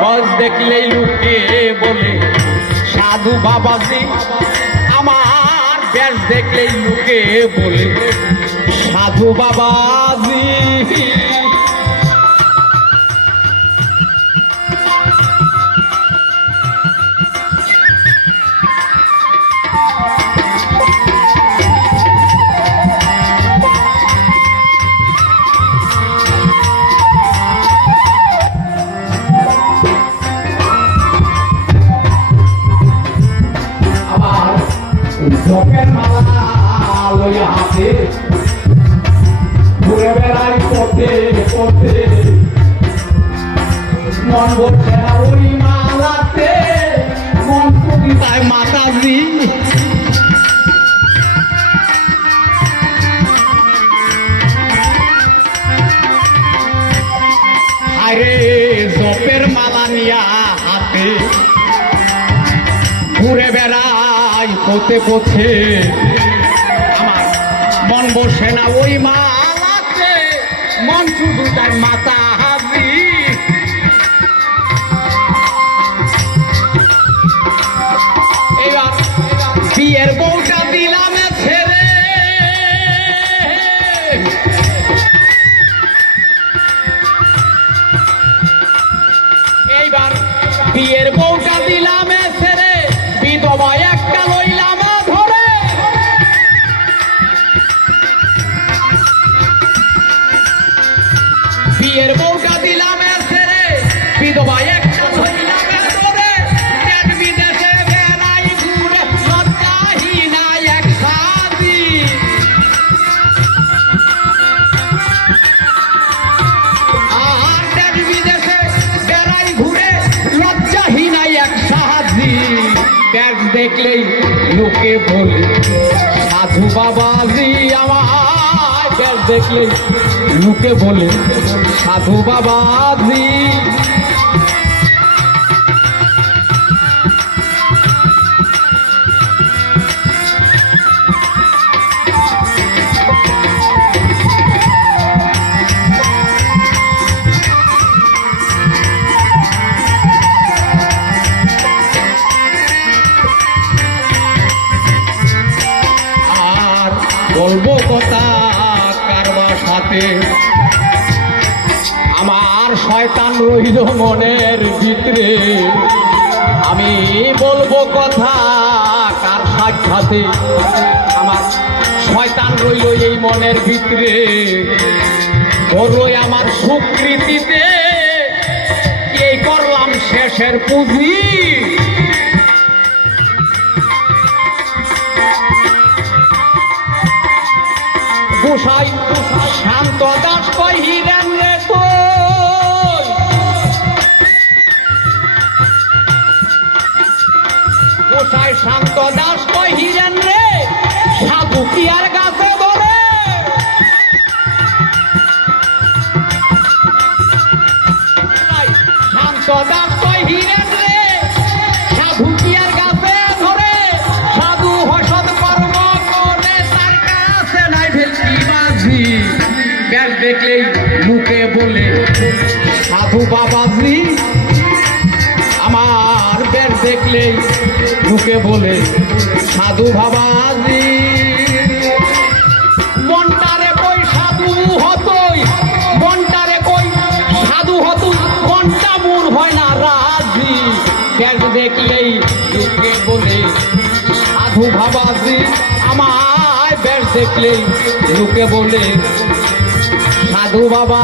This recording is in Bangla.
বস দেখলেই লুকে বলে সাধু বাবাজি, আমার ব্যাস দেখলেই লুকে বলে সাধু বাবাজি। জপের মালা লইয়া হাতে ঘুরে বেড়াই পথে পথে, মন বলছে না ওই মালাতে, মন কবিতায় মাতাজি। আরে জপের মালা নিয়া হাতে ঘুরে বেড়াই পথে পথে, আমার মন বসে না ওই মালাতে, মন শুধু তাই মাতা হাজি। এবার বিয়ের বউটা দিলাম ছেড়ে, এইবার বিয়ের বউটা দিলাম ছেড়ে, বিধবা একটা লইলাম ধরে। বিয়ের বউটা দিলাম ছেড়ে, বিধবা একটা লইলাম ধরে। দেশ বিদেশে বেড়াই ঘুরে লজ্জাহীনা এক সাজি। আর দেশ বিদেশে বেড়াই ঘুরে লজ্জাহীনা এক সাজি। ব্যাগ দেখলেই লোকে বলে সাধু বাবাজি, আমার ব্যাগ দেখলেই লোকে বলে সাধু বাবাজি। বলবো কথা কারবার সাথে, আমার শয়তান রইল মনের ভিতরে। আমি বলবো কথা কার সাথে, আমার শয়তান রইল এই মনের ভিতরে। বলই আমার স্বীকৃতিতে এই করলাম শেষের পুঁজি। গোসাই শান্ত দাস কহিলেন রে কই, গোসাই শান্ত দাস কহিলেন রে সাধু কি আর গাছে ধরে। শান্ত দাস কহিলেন রে সাধু কি আর গাছে ধরে। সাধু হসত কর্ম করে তার কাছে নাই ভেলকি বাজি। ব্যাস দেখলেই মুখে বলে সাধু বাবাজি, আমার ব্যাস দেখলেই মুখে বলে সাধু বাবাজি। মনটারে কই সাধু হতই, মনটারে কই সাধু হতুই, মনটা মন হয় না রাজি। ব্যাস দেখলেই মুখে বলে সাধু বাবাজি, আমার ব্যাস দেখলেই মুখে বলে সাধু বাবা।